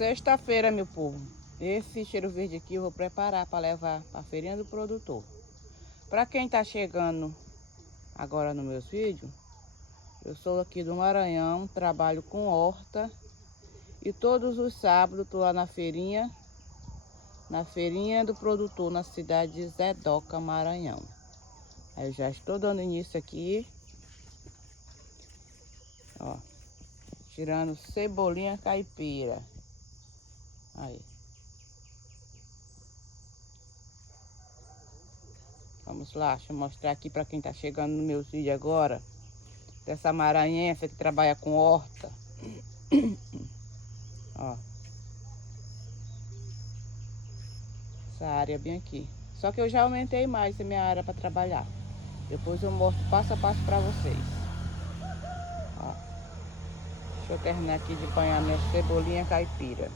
Sexta-feira, meu povo. Esse cheiro verde aqui eu vou preparar para levar para a feirinha do produtor. Para quem tá chegando agora nos meus vídeos, eu sou aqui do Maranhão, trabalho com horta e todos os sábados tô lá na feirinha do produtor, na cidade de Zedoca, Maranhão. Aí eu já estou dando início aqui, ó, tirando cebolinha caipira. Aí. Vamos lá, deixa eu mostrar aqui para quem tá chegando no meus vídeos agora. Dessa maranhense que trabalha com horta. Ó. Essa área bem aqui. Só que eu já aumentei mais a minha área para trabalhar. Depois eu mostro passo a passo para vocês. Ó. Deixa eu terminar aqui de banhar minha cebolinha caipira.